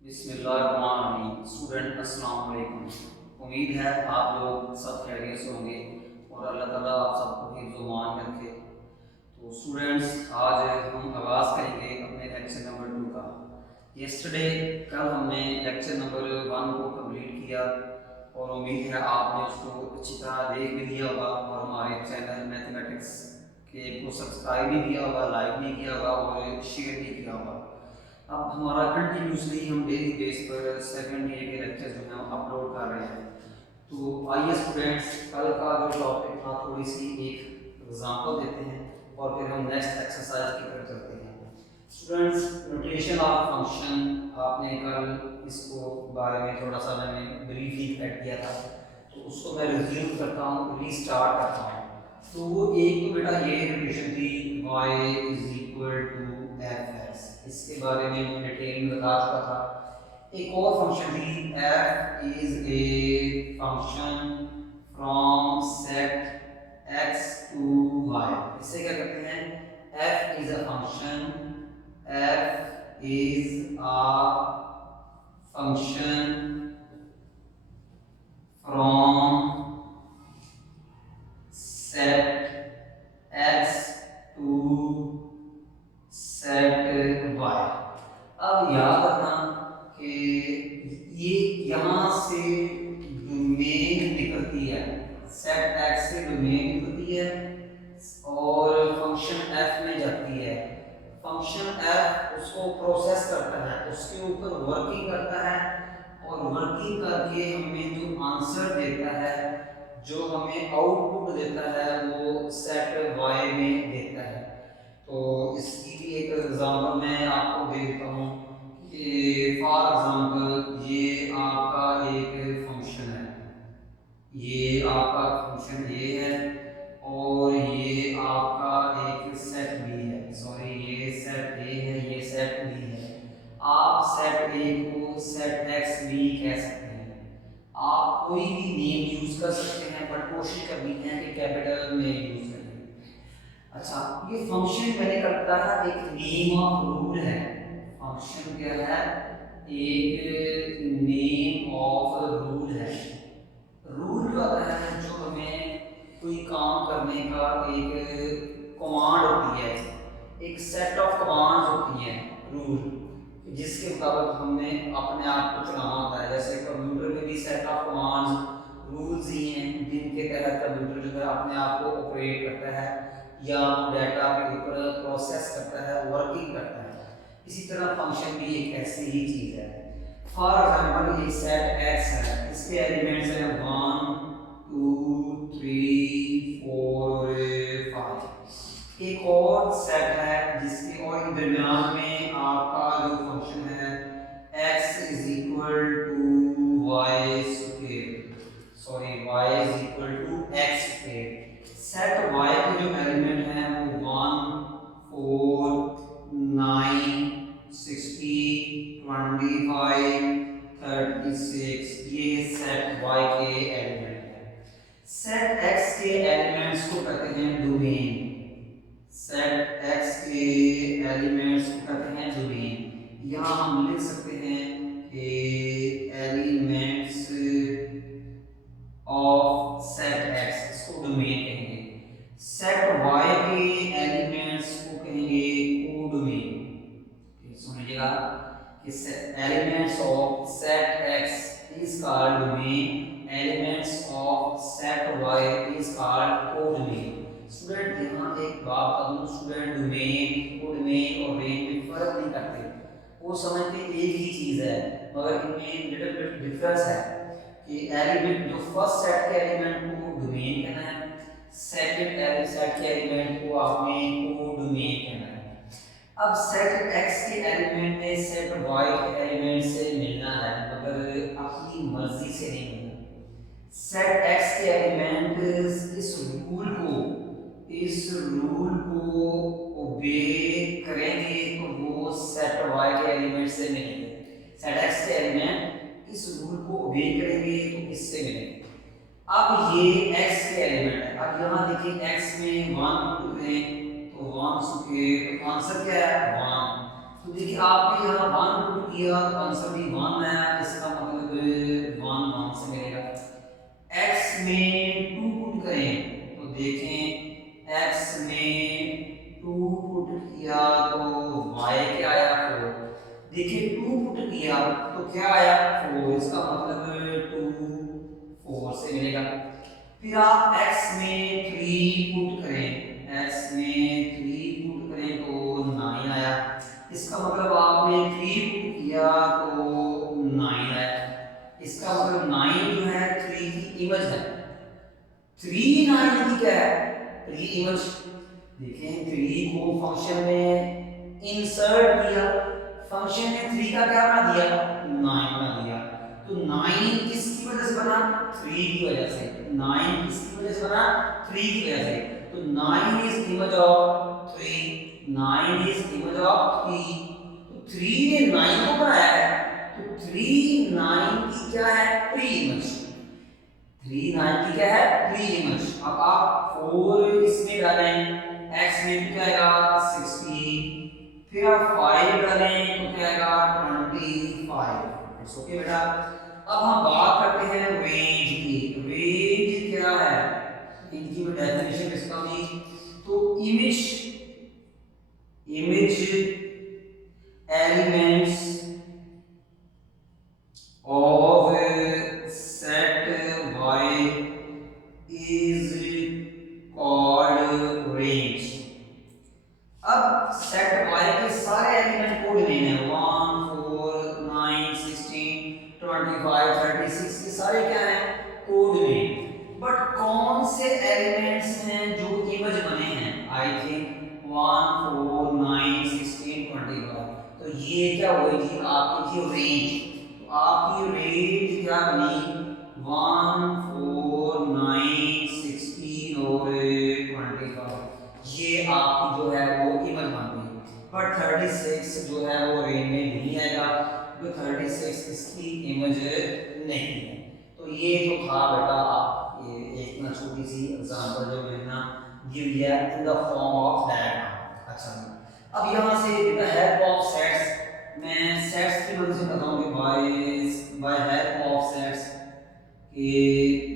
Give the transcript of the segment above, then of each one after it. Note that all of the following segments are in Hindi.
बिस्मिल्लाहिर्रहमानिर्रहीम। स्टूडेंट अस्सलाम वालेकुम। उम्मीद है आप लोग सब खैरियत से होंगे और अल्लाह ताला आप सबको हिफ्ज़-ओ-मान में रखे। तो स्टूडेंट्स, आज हम आगाज़ करेंगे अपने लेक्चर नंबर 2 का। यस्टरडे कल हमने लेक्चर नंबर 1 को कंप्लीट किया और उम्मीद है आपने उसको अच्छी तरह देख भी लिया होगा और हमारे चैनल मैथमेटिक्स के को सब्सक्राइब भी किया होगा, लाइक भी किया होगा और शेयर भी किया होगा। अब हमारा कंटिन्यूसली हम डेली बेस पर सेकंड ईयर के लेक्चर जो हैं अपलोड कर रहे हैं। तो आइए स्टूडेंट्स, कल का जो टॉपिक था थोड़ी सी एक एग्जांपल देते हैं और फिर हम नेक्स्ट एक्सरसाइज की तरफ चलते हैं। स्टूडेंट्स, नोटेशन ऑफ फंक्शन आपने कल इसको बारे में थोड़ा सा मैंने ब्रीफली ऐड किया था, तो उसको मैं रिज्यूम करता हूँ, रीस्टार्ट करता हूँ। तो वो एक तो बेटा ये नोटेशन थी y is equal to fx, इसके बारे में मैं डिटेल में बता चुका था। एक और फंक्शन थी f is a function from set x to y। इससे क्या करते हैं, f is a function, f is a function from set x to set y। अब याद रखना कि ये यहाँ से डोमेन निकलती है, सेट x से डोमेन निकलती है और फंक्शन f में जाती है। फंक्शन f उसको प्रोसेस करता है, उसके ऊपर वर्किंग करता है और वर्किंग करके हमें जो आंसर देता है, जो हमें आउटपुट देता है, वो सेट y में देता है। तो इसकी भी एक एग्जांपल मैं आपको दे देता हूँ कि फॉर एग्जांपल ये आपका एक फंक्शन है, ये आपका फंक्शन ये है और ये आपका एक सेट बी है, सॉरी ये सेट ए है, ये सेट बी है। आप सेट ए को सेट एक्स बी कह सकते हैं, आप कोई भी नेम यूज कर सकते हैं, बट कोशिश करनी है कि कैपिटल में यूज करें। अच्छा, ये फंक्शन मैंने करता था, एक नेम ऑफ रूल है। फंक्शन क्या है, एक नेम ऑफ रूल है। रूल क्या होता है, जो हमें कोई काम करने का एक कमांड होती है, एक सेट ऑफ कमांड्स होती हैं, रूल, जिसके मुताबिक हमने अपने आप को चलाना होता है। जैसे कंप्यूटर में भी सेट ऑफ कमांड्स रूल्स ही हैं जिनके तहत कंप्यूटर जो है अपने आप को ऑपरेट करता है या डाटा के ऊपर प्रोसेस करता है, वर्किंग करता है। इसी तरह फंक्शन भी एक ऐसी ही चीज़ है। फॉर एग्जाम्पल एक सेट एक्स है, इसके एलिमेंट्स हैं 1 2 3 4 5। एक और सेट है जिसके और दरमियान में आपका जो फंक्शन है x is equal to Y square, sorry y is equal to X square. Set y के जो एलिमेंट हैं वो 1 4 9 60 25 36, ये सेट y के एलिमेंट है। सेट x के एलिमेंट्स को कहते हैं डोमेन, सेट x के एलिमेंट्स को कहते हैं डोमेन। यहाँ हम लिख सकते हैं कि एलिमेंट्स ऑफ सेट x, इसको डोमेन कहेंगे। सेट y के एलिमेंट्स को कहेंगे कोडोमेन। सुनिएगा कि elements of set x is called domain, elements of set y is called codomain। Student यहाँ एक बात कहूँ, स्टूडेंट डोमेन, कोडोमेन और रेंज में फर्क नहीं करते, वो समझते एक ही चीज़ है, मगर इनमें लिटिल बिट डिफरेंस है कि एलिमेंट जो फर्स्ट सेट के एलिमेंट को डोमेन कहना है, सेकंड सेट के एलिमेंट को आपने कोडोमेन कहना है। अब सेट x के एलिमेंट ने सेट y के एलिमेंट से मिलना है, मगर अपनी मर्जी से नहीं मिलना। सेट x के एलिमेंट इस रूल को ओबे करेंगे तो वो सेट y के एलिमेंट से मिलेंगे। सेट x के एलिमेंट इस रूल को ओबे करेंगे तो इससे मिलेंगे। अब ये x के एलिमेंट है, अब यहाँ देखिए x में 1 तो 1 स्क्वायर, आंसर क्या है 1। तो देखिए आपने यहाँ 1 पुट किया तो आंसर भी 1 आया, इसका मतलब 1 1 से मिलेगा। x में 2 पुट करें तो देखें x में 2 पुट किया तो y क्या आया 4। देखिए 2 पुट किया तो क्या आया 4, इसका मतलब 2 4 से मिलेगा। फिर आप x में 3 पुट करें, x में 3 पुट करें तो 9 आया, इसका मतलब आपने 3 पुट किया तो 9 आया, इसका मतलब 9 जो है 3 की इमेज है। 3 9 की क्या है 3 इमेज। देखें 3 को फंक्शन में इंसर्ट किया, फंक्शन ने 3 का क्या बना दिया 9 बना दिया। तो 9 किसकी वजह से बना 3 की वजह से। 9 किसकी वजह से बना 3 की वजह से। तो 9 is image of 3, 9 is image of 3। तो 3 ने 9 को बनाया है तो 3 9 की क्या है प्री इमेज। 3 9 की क्या है प्री इमेज। अब आप 4 इसमें डालें, x में क्या आएगा 60, फिर आप 5 डालें तो क्या आएगा 25। इट्स ओके बेटा। अब हम बात करते हैं रेंज की। रेंज क्या है इनकी मैं डेफिनेशन इसका भी। तो image elements of set y is called range। अब सेट y के सारे एलिमेंट कोड लेने हैं 1 4 9 16 25 36 ये सारे क्या हैं कोड में। बट कौन से एलिमेंट्स हैं जो इमेज बने हैं आई थिंक 1 4 9 16 25। तो ये क्या हुई जी आपकी जी रेंज। तो आपकी रेंज क्या बनी 1 4 9 16 और 25। ये आपकी जो है वो इमेज बन गई। बट 36 जो है वो रेंज में नहीं आएगा क्योंकि 36 इसकी इमेज नहीं है। तो ये जो था बेटा आप ये एक ना छोटी सी एग्जांपल जो मैंने ना गिव लिया in the form of diagram. अच्छा अब यहाँ से with the help of sets मैं सेट्स की मदद से बताऊंगी बाय हेल्प ऑफ सेट्स के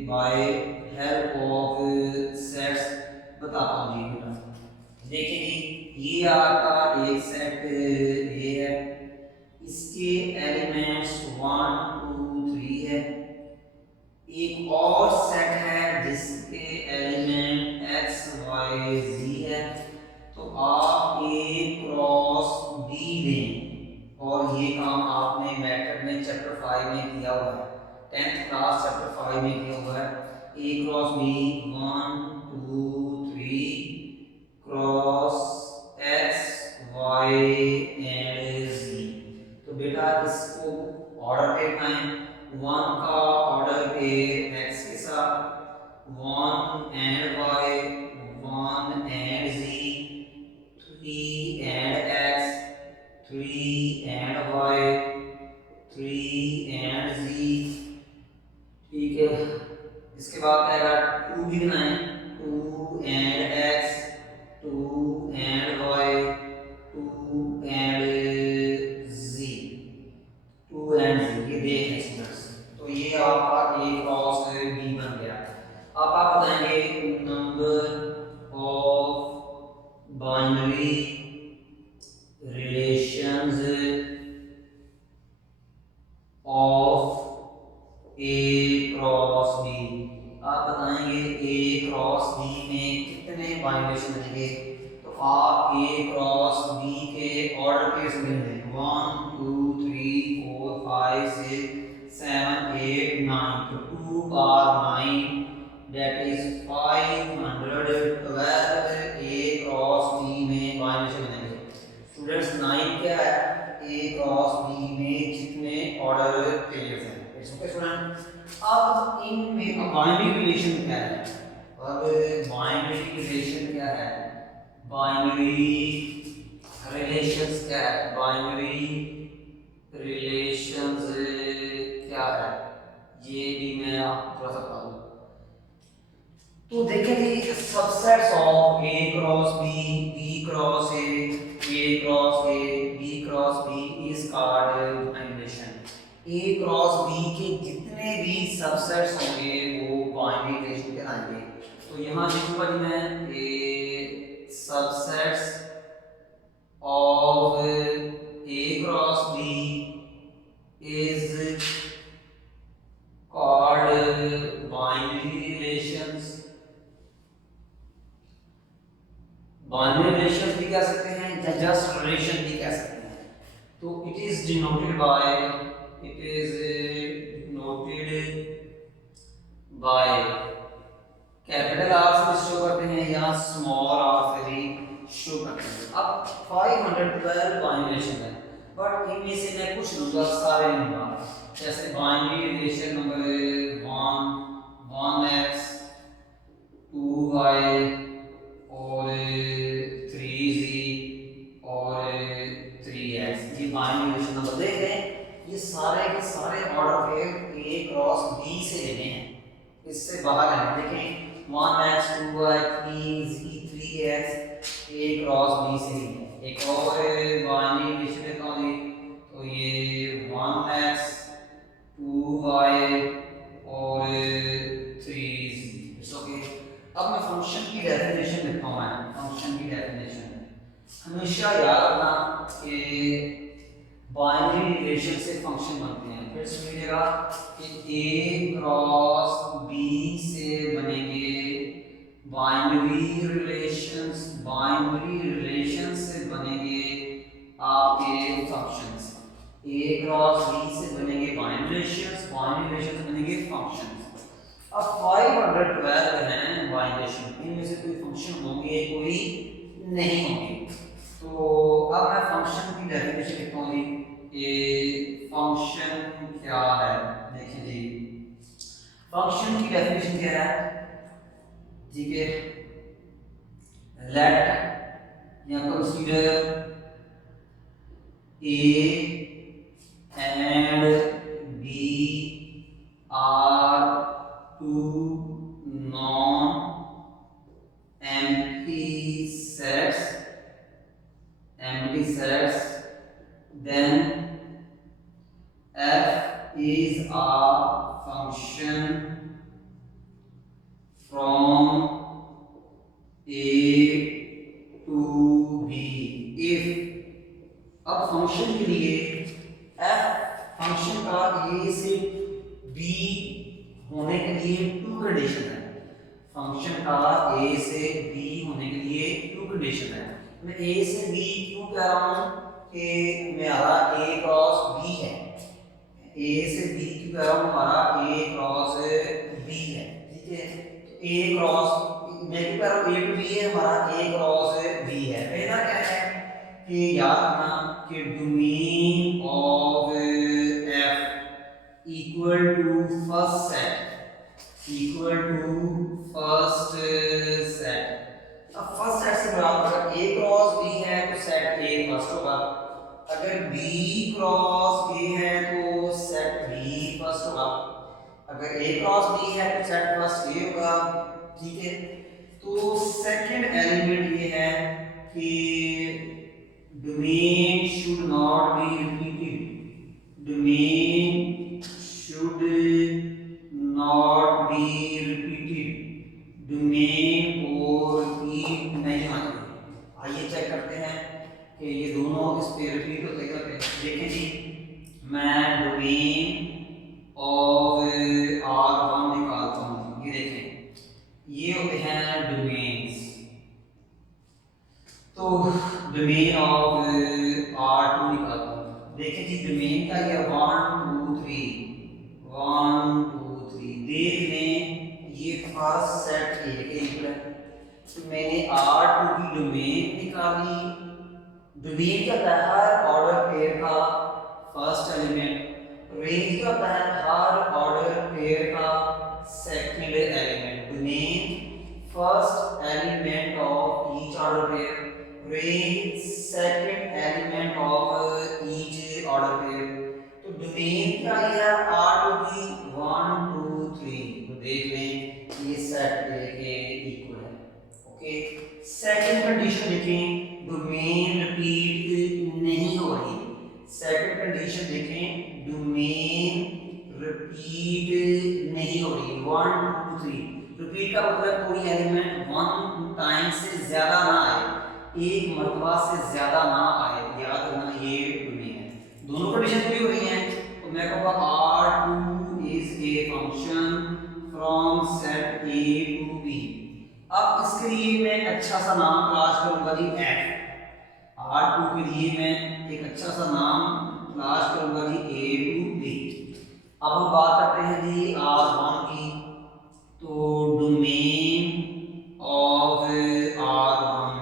बाय हेल्प ऑफ सेट्स बताता हूँ जी बेटा। देखिए जी ये आपका एक सेट ये है, इसके एलिमेंट्स 1 2 3 है। एक और सेट है जिसके एलिमेंट x y z है। तो आप a क्रॉस b लें और ये काम आपने मैथड में चैप्टर 5 में किया हुआ है, 10th क्लास चैप्टर 5 में किया हुआ है। a cross b 1 2 3 cross x y and z। तो बेटा इसको ऑर्डर पे बनाएं, 1 का ऑर्डर पे x के साथ 1 and y 1 and z 3 and x 3 and y 3 and z। ठीक है इसके बाद आएगा 2 भी बनाएं 2 and x 2 and y 2 and z 2 and z ये देखें स्टूडेंट्स। तो ये आपका a क्रॉस b बन गया। अब आप बताएंगे number of binary relations of a cross b। आप बताएंगे a क्रॉस b में कितने बाइनरी बनेंगे। तो आप a क्रॉस b के ऑर्डर के सुनेंगे 1 2 3 4 5 6 7 8 9। तो 2 बार 9 that is 512 a cross b में बाइनरी बनेंगे। स्टूडेंट्स 9 क्या है a क्रॉस b में कितने ऑर्डर पेयर्स हैं। ओके स्टूडेंट अब इनमें बाइनरी रिलेशन क्या है। अब बाइनरी रिलेशन क्या है, बाइनरी रिलेशंस क्या है, बाइनरी रिलेशंस क्या है ये भी मैं आपको थोड़ा सा बता दूं। तो देखें जी subsets of a cross b b cross a cross a b cross subsets होंगे वो बाइनरी रिलेशन कहलाएंगे। तो यहाँ लिखूंगा जी मैं a subsets of a cross b is called binary relations। Binary relations भी कह सकते हैं या जस्ट रिलेशन भी कह सकते हैं। तो it is denoted by capital R से शो करते हैं या स्मॉल आर से भी शो करते हैं। अब 512 बाइनरी रिलेशन है, बट इनमें से मैं कुछ लूंगा, सारे लूंगा। जैसे binary relation number 1 1x 2y और 3z और 3x, ये बाइनरी रिलेशन नंबर देख रहे हैं। ये सारे के सारे order pair a cross b से लेने हैं, इससे बाहर है। देखें 1x 2y 3z 3x a cross b से लेने हैं। एक और बाइनरी रिलेशन देता हूं, तो ये 1x 2y और 3z। ओके, अब मैं फंक्शन की डेफिनेशन लिखता हूं। मैं फंक्शन की डेफिनेशन हमेशा याद रखना कि बाइनरी रिलेशन से फंक्शन बनते हैं। फिर सुनिएगा कि a क्रॉस b से बनेंगे बाइनरी रिलेशंस, बाइनरी रिलेशन से बनेंगे आपके फंक्शंस। a क्रॉस b से बनेंगे बाइनरी रिलेशंस, बाइनरी रिलेशन से बनेंगे फंक्शंस। अब 512 हैं बाइनरी रिलेशन, इनमें से कोई फंक्शन होंगे कोई नहीं होंगे। तो अब मैं फंक्शन की डेफिनेशन लिखता हूं जी। ये फंक्शन क्या है, देखिए जी फंक्शन की डेफिनेशन क्या है। ठीक है, लेट या consider a and b are two non-empty sets, then f is a function from a to b if। अब फंक्शन के लिए f फंक्शन का a से b होने के लिए टू कंडीशन है। फंक्शन का a से b होने के लिए टू कंडीशन है। मैं a से b क्यों कह रहा हूं कि मेरा a क्रॉस b है। a से b क्यों कह रहा हूं, हमारा a क्रॉस b है। ठीक है, तो a क्रॉस मैं क्यों कह रहा हूं a टू b है, हमारा a क्रॉस b है। पहला क्या है कि याद रखना कि domain of f equal to first set, equal to first set. अब फर्स्ट सेट से बराबर अगर a क्रॉस b है तो सेट a फर्स्ट होगा, अगर b क्रॉस a है तो सेट b फर्स्ट होगा, अगर a क्रॉस b है तो सेट फर्स्ट a होगा। ठीक है, तो सेकंड एलिमेंट ये है कि domain should not be repeated, domain should not be repeated, domain को repeat नहीं होना चाहिए। आइए चेक करते हैं कि ये दोनों इस पे रिपीट होते करते हैं। देखें जी, मैं डोमेन ऑफ R1 निकालता हूँ। ये देखें, ये होते हैं डोमेन्स। तो डोमेन ऑफ R2 निकालता हूँ। देखिए जी, डोमेन का ये 1 2 3 देख लें, ये फर्स्ट सेट A के इक्वल है। तो मैंने R2 की डोमेन निकाली। डोमेन क्या होता है, हर ऑर्डर पेयर का फर्स्ट एलिमेंट। रेंज क्या होता है, हर ऑर्डर पेयर का second element. Domain first element of each order pair, range second element of each order pair। तो डोमेन क्या है, R2 की 1 2 3। तो देख लें ये सेट A के इक्वल है। ओके, सेकंड कंडीशन देखें, डोमेन रिपीट नहीं हो रही। सेकंड कंडीशन देखें, डोमेन रिपीट 1 2 3। रिपीट का मतलब कोई एलिमेंट 1 टाइम से ज्यादा ना आए, एक मर्तबा से ज्यादा ना आए, याद रखना ये डोमेन है। दोनों कंडीशन पूरी हो रही हैं तो मैं कहूँगा R2 is a function from set A to B। अब इसके लिए मैं अच्छा सा नाम तलाश करूंगा जी F। R2 के लिए मैं एक अच्छा सा नाम तलाश करूंगा जी A टू B। अब हम बात करते हैं जी R1 की, तो डोमेन ऑफ R1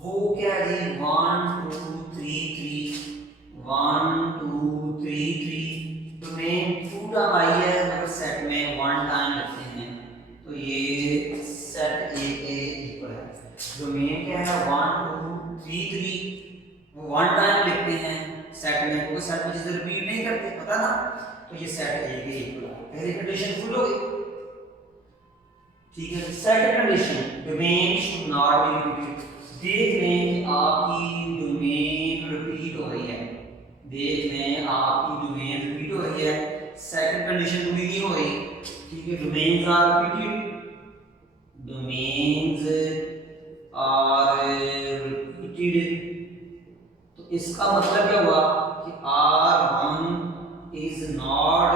वो क्या है जी 1 2 3 3 1 2 3 3। डोमेन टू टाइम आई है मगर सेट में 1 टाइम लिखते हैं तो ये सेट ए के इक्वल है। डोमेन क्या है 1 2 3 3, वो 1 टाइम लिखते हैं सेट में, कोई सेट में चीजें रिपीट नहीं करते, पता ना, तो ये सेट ए के इक्वल है। पहली कंडीशन फुल हो गई, ठीक है। Second condition domain should not be repeated. देख लें कि आपकी डोमेन रिपीट हो रही है, देख लें आपकी डोमेन रिपीट हो रही है, सेकंड कंडीशन पूरी नहीं हो रही, ठीक है। Domains are repeated, domains are repeated, तो इसका मतलब क्या हुआ कि R1 is not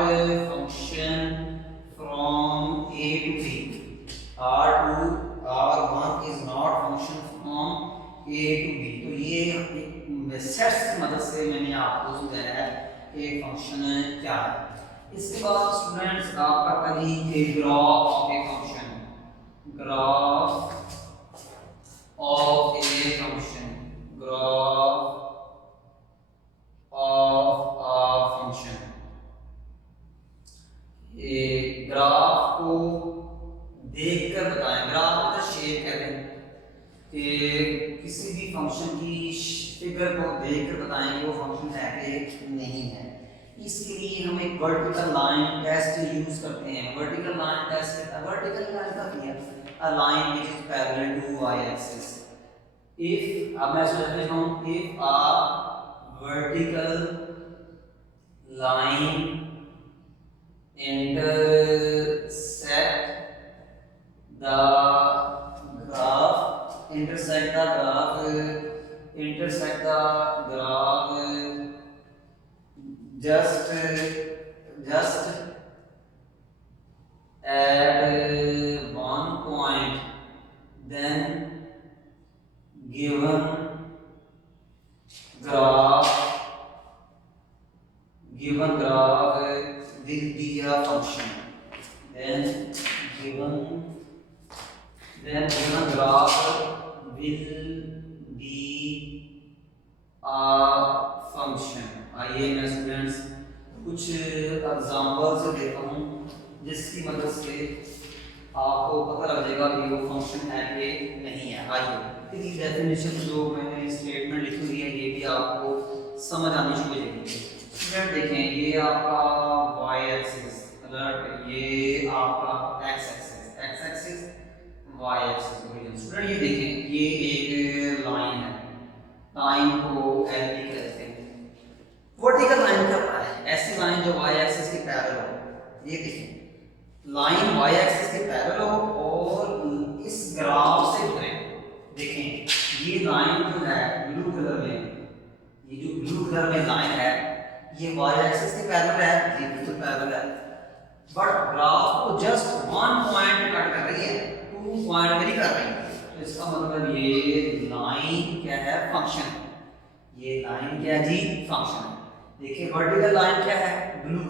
function from A to B। R1 is not function from A to B। तो ये एक सेट्स की मदद से मैंने आपको समझाया है कि फंक्शन क्या है। इसके बाद स्टूडेंट्स आपका पढ़ी graph of a function, graph of a function, graph of a function. ये ग्राफ को देखकर बताएं, ग्राफ मतलब शेप कहते हैं कि किसी भी फंक्शन की फिगर को देखकर बताएं कि वो फंक्शन है कि नहीं है। इसके लिए हम एक वर्टिकल लाइन टेस्ट यूज करते हैं। Vertical line test, vertical line का क्या, a line which is parallel to y axis. If अब मैं समझता हूं, if a vertical line intersect the graph, intersect the graph, intersect the graph just at one point, then given graph will be a function, then given graph will be a function। आइए मैं स्टूडेंट्स कुछ एग्जांपल्स देता हूँ जिसकी मदद से आपको पता लग जाएगा कि वो फंक्शन है कि नहीं है। आइए इसकी डेफिनेशन जो मैंने स्टेटमेंट लिखी हुई है ये भी आपको समझ आनी शुरू हो जाएगी। स्टूडेंट देखें, ये आपका y एक्सिस अलर्ट, ये आपका x axis y axis. Student ये देखें, ये एक लाइन है, लाइन को L भी कहते हैं। वर्टिकल लाइन क्या होता है? ऐसी लाइन जो y एक्सिस के पैरेलल हो। ये देखें, लाइन y एक्सिस के पैरेलल हो और इस ग्राफ से गुजरे। देखें ये लाइन जो है ब्लू कलर में, ये जो ब्लू कलर में लाइन है ये y एक्सिस के पैरेलल है, ये बिल्कुल पैरेलल है, बट ग्राफ को जस्ट वन पॉइंट पे कट कर रही है, 2 पॉइंट पे नहीं कर रही। तो इसका मतलब ये लाइन क्या है? फंक्शन। ये लाइन क्या है जी? फंक्शन। देखिए वर्टिकल लाइन क्या है? ब्लू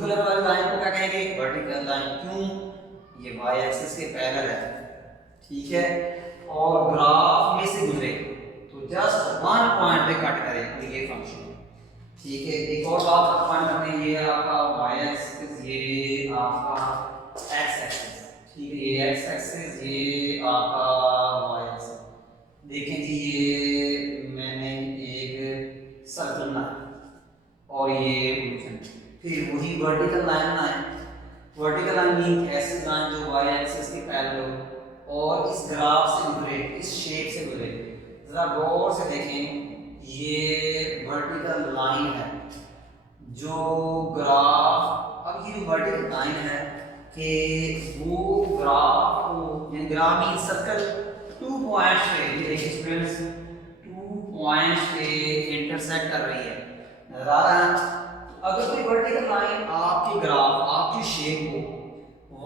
कलर वाली लाइन को क्या कहेंगे? Vertical line. क्यों? ये y एक्सिस के पैरेलल है, ठीक है, और ग्राफ में से गुजरे तो जस्ट वन पॉइंट पे कट करे तो ये फंक्शन, ठीक है। एक और बात आप फाइंड करते हैं, ये आपका y एक्सिस, ये आपका x एक्सिस, ठीक है, ये x एक्सिस, ये आपका y एक्सिस। देखें जी ये मैंने एक सर्कल बनाया और ये ओरिजिन, फिर वही वर्टिकल लाइन बनाए। वर्टिकल लाइन मीन ऐसी लाइन जो y एक्सिस के पैरेलल हो और इस ग्राफ से गुजरे, इस शेप से गुजरे। जरा गौर से देखें, ये वर्टिकल लाइन है जो ग्राफ, अब ये वर्टिकल लाइन है कि वो ग्राफ को, ग्राफ मीन सर्कल 2 पॉइंट्स पे, ये देखिए स्टूडेंट्स 2 पॉइंट्स पे इंटरसेक्ट कर रही है, नजर आ रहा है। अगर कोई वर्टिकल लाइन आपके ग्राफ, आपकी शेप को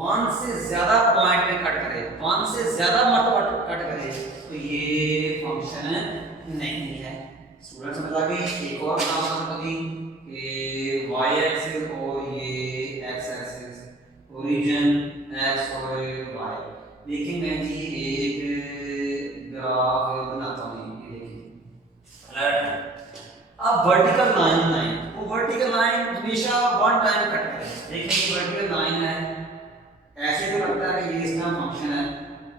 1 से ज्यादा पॉइंट पे कट करे, 1 से ज्यादा मर्तबा कट करे, तो ये फंक्शन नहीं है। स्टूडेंट समझ आ गई। एक और काम समझ गई कि y एक्सिस और ये x एक्सिस, ओरिजिन x और y। देखिए मैं जी एक ग्राफ बनाता हूँ, ये देखिए राइट। अब वर्टिकल लाइन, वो वर्टिकल लाइन हमेशा 1 टाइम कट करेगी। देखिए वर्टिकल लाइन है, ऐसे तो लगता है ये इसका फंक्शन है।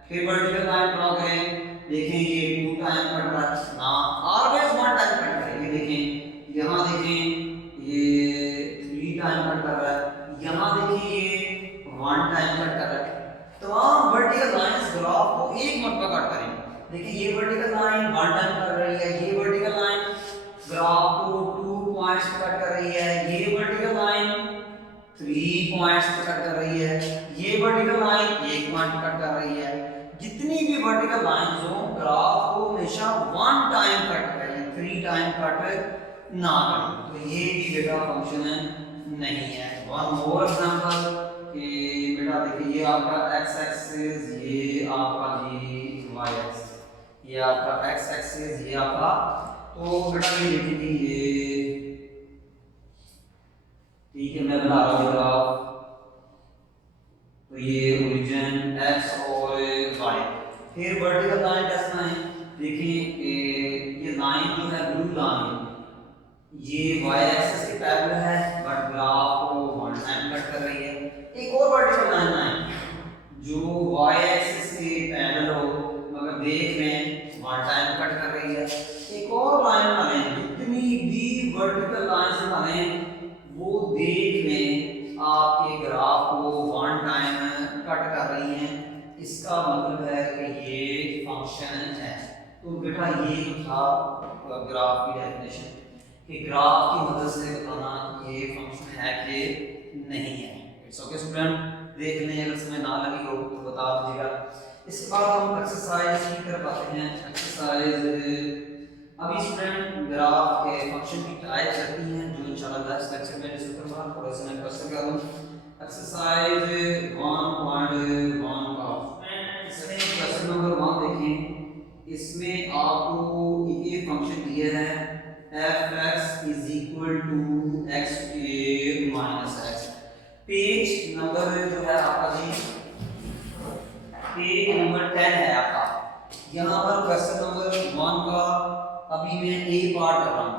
फिर वर्टिकल लाइन ड्रॉ करें, देखें ये 2 टाइम कट रहा है ना, ऑलवेज 1 टाइम कट करें। ये देखें, यहाँ देखें ये 3 टाइम कट कर रहा है, यहाँ देखिए ये 1 टाइम कट कर रहा है। तमाम वर्टिकल लाइंस ग्राफ को एक मरतबा कट करें। देखिए ये वर्टिकल लाइन 1 टाइम कट रही है, ये वर्टिकल लाइन ग्राफ को 2 पॉइंट्स पे कट कर रही है, ये वर्टिकल लाइन 3 पॉइंट्स पे कट कर रही है, ये वर्टिकल लाइन 1 पॉइंट पे कट कर रही है। जितनी भी वर्टिकल लाइंस हो, ग्राफ को हमेशा 1 टाइम कट करें, 3 टाइम कट ना करें, तो ये भी बेटा फंक्शन नहीं है। वन मोर एग्जांपल कि बेटा देखिए ये आपका x एक्सिस, ये आपका जी y एक्सिस, ये आपका x एक्सिस, ये आपका, तो बेटा ये देखिए ये ठीक है, मैं बना रहा हूँ ग्राफ, तो ये ओरिजिन x और y। फिर वर्टिकल लाइन कैसा है, देखिए ये लाइन जो है ब्लू लाइन, ये y एक्सिस के पैरेलल है, बट ग्राफ को 1 टाइम कट कर रही है। एक और वर्टिकल लाइन है जो y एक्सिस के पैरेलल हो, मगर देख लें 1 टाइम कट कर रही है। एक और लाइन बना लें, जितनी भी वर्टिकल लाइंस बना लें वो देख लें आपके ग्राफ को 1 टाइम कट कर रही हैं, इसका मतलब है कि ये फंक्शन है। तो बेटा ये था ग्राफ की डेफिनेशन कि ग्राफ की मदद से बताना ये फंक्शन है कि नहीं है। इट्स ओके स्टूडेंट, देख लें, अगर समय ना लगी हो तो बता दीजिएगा। इसके बाद हम एक्सरसाइज की तरफ आते हैं। एक्सरसाइज अभी स्टूडेंट ग्राफ के फंक्शन की टाइप करती हैं, जो इंशाल्लाह नेक्स्ट लेक्चर में डिस्कस करूंगा। थोड़ा सा मैं क्वेश्चन कर दूं। एक्सरसाइज 1.1 का इसमें क्वेश्चन नंबर 1 देखें, इसमें आपको ये फंक्शन दिया है fx = x² - x। Page number जो है आपका जी, पेज नंबर 10 है आपका। यहाँ पर क्वेश्चन नंबर 1 का अभी मैं ए पार्ट कर रहा हूँ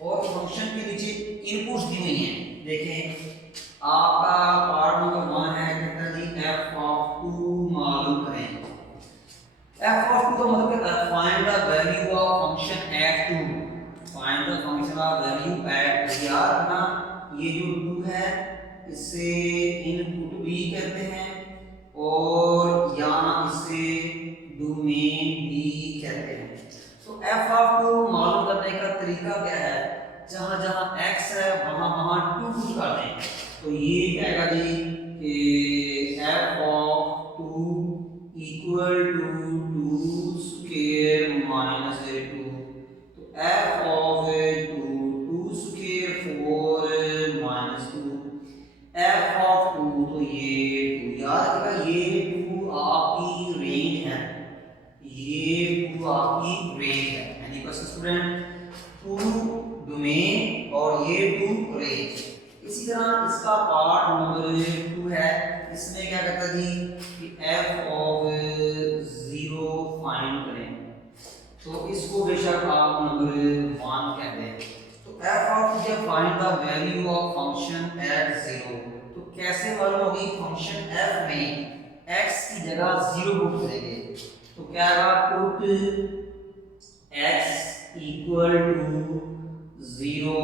और फंक्शन के नीचे इनपुट्स दी हुई हैं। देखें आपका पार्ट नंबर 1 है, कहता है जी f(2) मालूम करें। f(2) का मतलब क्या है, find the value of function f(2), find the function of value at. याद रखना ये जो 2 है इससे इनपुट भी कहते हैं और यहाँ इसे डोमेन भी कहते हैं। तो f(2) मालूम करने का तरीका क्या है, जहां जहां x है वहां वहां 2 पुट कर दें। तो ये कहेगा जी कि f(2) = 2² - 2। तो f(2) 2² 4 - 2, f(2) तो ये 2, याद रखिएगा ये 2 आपकी रेंज है, ये 2 आपकी रेंज है, यानी बस स्टूडेंट 2 डोमेन और ये 2 रेंज। इसी तरह इसका पार्ट नंबर 2 है, इसमें क्या कहता है जी कि f(0) फाइंड करें। तो इसको बेशक आप नंबर 1 कहते हैं। तो f(2) जब find the value of function at 0, तो कैसे मालूम होगी, फंक्शन f में x की जगह 0 पुट करेंगे। तो क्या आएगा, पुट x = 0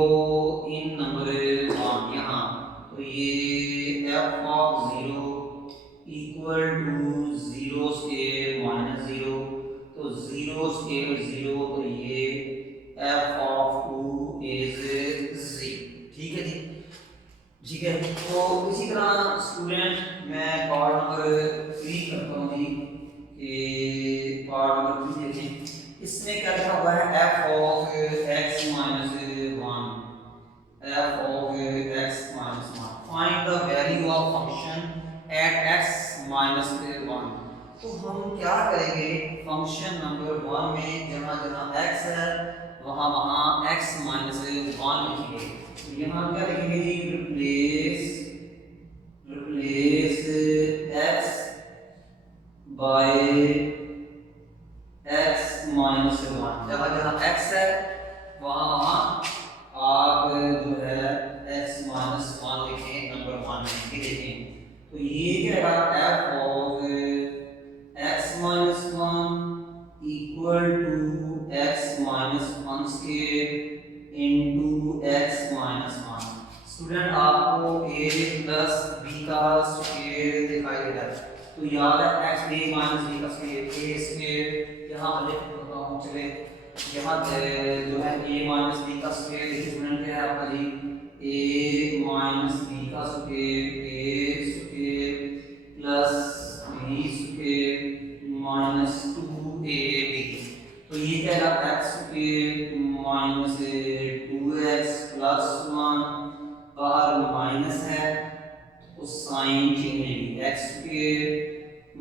इन नंबर 1 यहाँ। तो ये f(0) = 0² - 0, तो 0²0, तो ये f(2) is 0। ठीक है जी, ठीक है। तो इसी तरह स्टूडेंट मैं पार्ट नंबर 3 करता हूँ जी कि पार्ट नंबर 3 देखें। इसमें क्या लिखा हुआ है f of x minus 1, f of x minus 1, find the value of function at x minus 1। तो हम क्या करेंगे, फंक्शन नंबर 1 में जहाँ जहाँ x है वहाँ वहाँ x माइनस 1 लिखेंगे। तो यहाँ क्या लिखेंगे जी, replace x by x minus 1। जहाँ जहाँ x है वहाँ वहाँ आप जो है x माइनस 1 लिखें नंबर 1 में। ये देखें तो ये क्या है, f of x minus 1 equal to x minus 1 square into x minus 1। Student आपको a प्लस b का स्क्वायर दिखाई दे रहा है तो याद है x a माइनस b का स्क्वायर a स्क्वायर, यहाँ लिख देता हूँ चले, यहाँ जो है a माइनस b का स्क्वायर देखिए स्टूडेंट क्या है आपका जी, a माइनस b का square a square plus b square minus 2ab। तो ये क्या है x square minus 2x plus 1, बाहर माइनस है तो साइन चेंज होगी, x square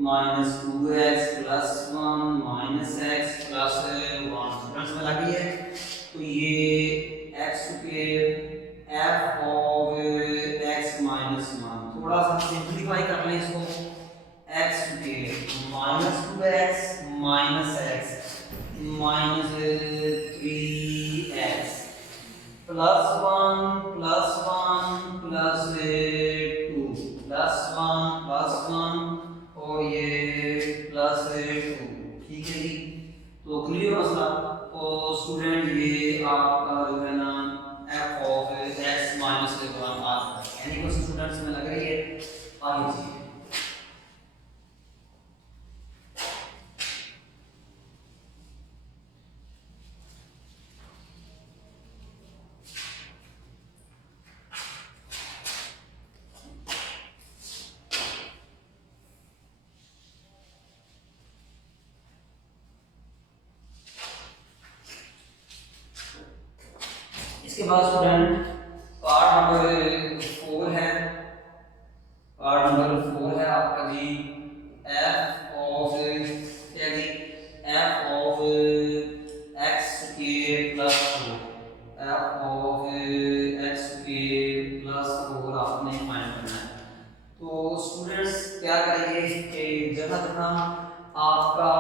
minus 2x plus 1 minus x plus 1। Students में लगी है तो ये x square f of x minus 1, थोड़ा सा सिंपलीफाई कर लें इसको, x square minus 2x minus x minus 3x plus 1 plus 1 plus 2 plus 1 और ये प्लस 2। ठीक है जी, तो क्लियर मसला। तो स्टूडेंट ये आपका जो है ना f ऑफ x माइनस 1 आ चुका है, यानी कि स्टूडेंट्स में लग रही है आगे जी। इसके बाद स्टूडेंट पार्ट नंबर 4 है, पार्ट नंबर 4 है आपका जी f ऑफ क्या जी, f of x square plus 4, f of x square plus 4 आपने फाइंड करना है। तो स्टूडेंट्स क्या करेंगे कि जहाँ जहाँ आपका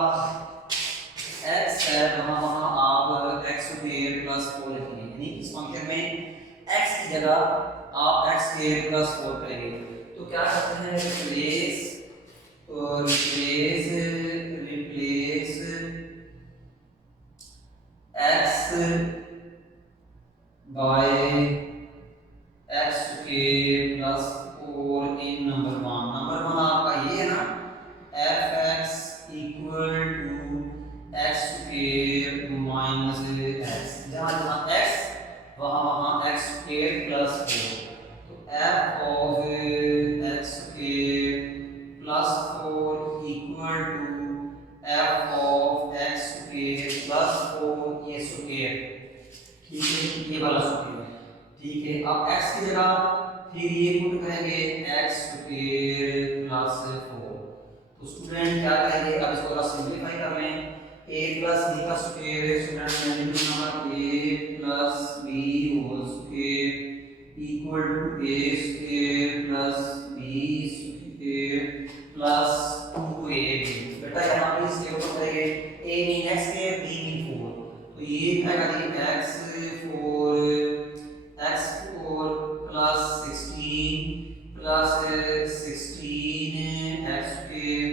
x है वहाँ वहाँ आप x स्क्वायर प्लस 4 लिखेंगे, यानी इस फंक्शन में x की जगह आप x स्क्वायर प्लस 4 करेंगे। तो क्या करते हैं, replace x by x square plus 4 in number 1। Number 1 आपका ये है ना, fx equal to x square minus x, जहाँ जहाँ x वहाँ वहाँ x स्क्वायर प्लस 4। तो f of x square plus 4 equal to f of x square plus 4 ये स्क्वायर, ठीक है, ये वाला स्क्वायर। ठीक है, अब x की जगह फिर ये पुट करेंगे x स्क्वायर प्लस 4। तो स्टूडेंट क्या करेंगे, अब इसको थोड़ा सिंपलीफाई कर लें, a प्लस b का स्क्वायर स्टूडेंट में लिखूंगा a plus b whole square equal to a square plus b square plus 2ab। बेटा यहाँ पे इसके ऊपर करेंगे a mean x square b mean 4, तो ये आएगा जी x4 plus 16 plus 16 x square,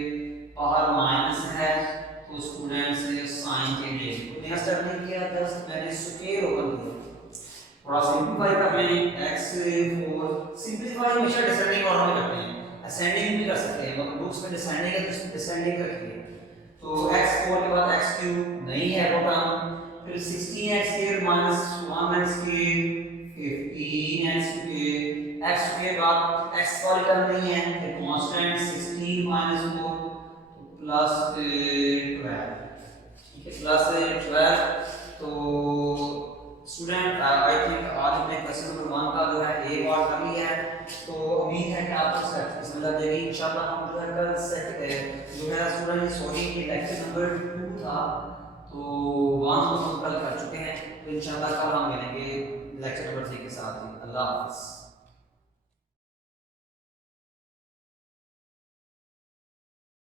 बाहर माइनस है तो स्टूडेंट्स साइन चेंज है। तो नया स्टेप नहीं किया, जस्ट मैंने स्क्वायर ओपन किया, थोड़ा सिंपलीफाई कर लें, x4 सिंपलीफाई हमेशा डिसेंडिंग ऑर्डर में करते हैं, असेंडिंग भी कर सकते हैं, मगर बुक्स में डिसेंडिंग है तो डिसेंडिंग रखिए। तो x4 के बाद x3 नहीं है वो टर्म, फिर 16x square minus 1x square 15x square, x के बाद x वाली टर्म नहीं है, फिर कांस्टेंट 16 माइनस 4 प्लस 12, ठीक है, प्लस 12। तो स्टूडेंट आई थिंक आज हमने क्वेश्चन नंबर 1 का जो है ए पार्ट कर लिया है, तो उम्मीद है कि आपको सेट पसंद आ जाएगी। इंशाल्लाह हम जो है कल सेट जो है स्टूडेंट सॉरी ये लेक्चर नंबर 2 था, तो 1 को हम कल कर चुके हैं, तो इंशाल्लाह कल हम मिलेंगे लेक्चर नंबर 3 के साथ। अल्लाह हाफ़िज़।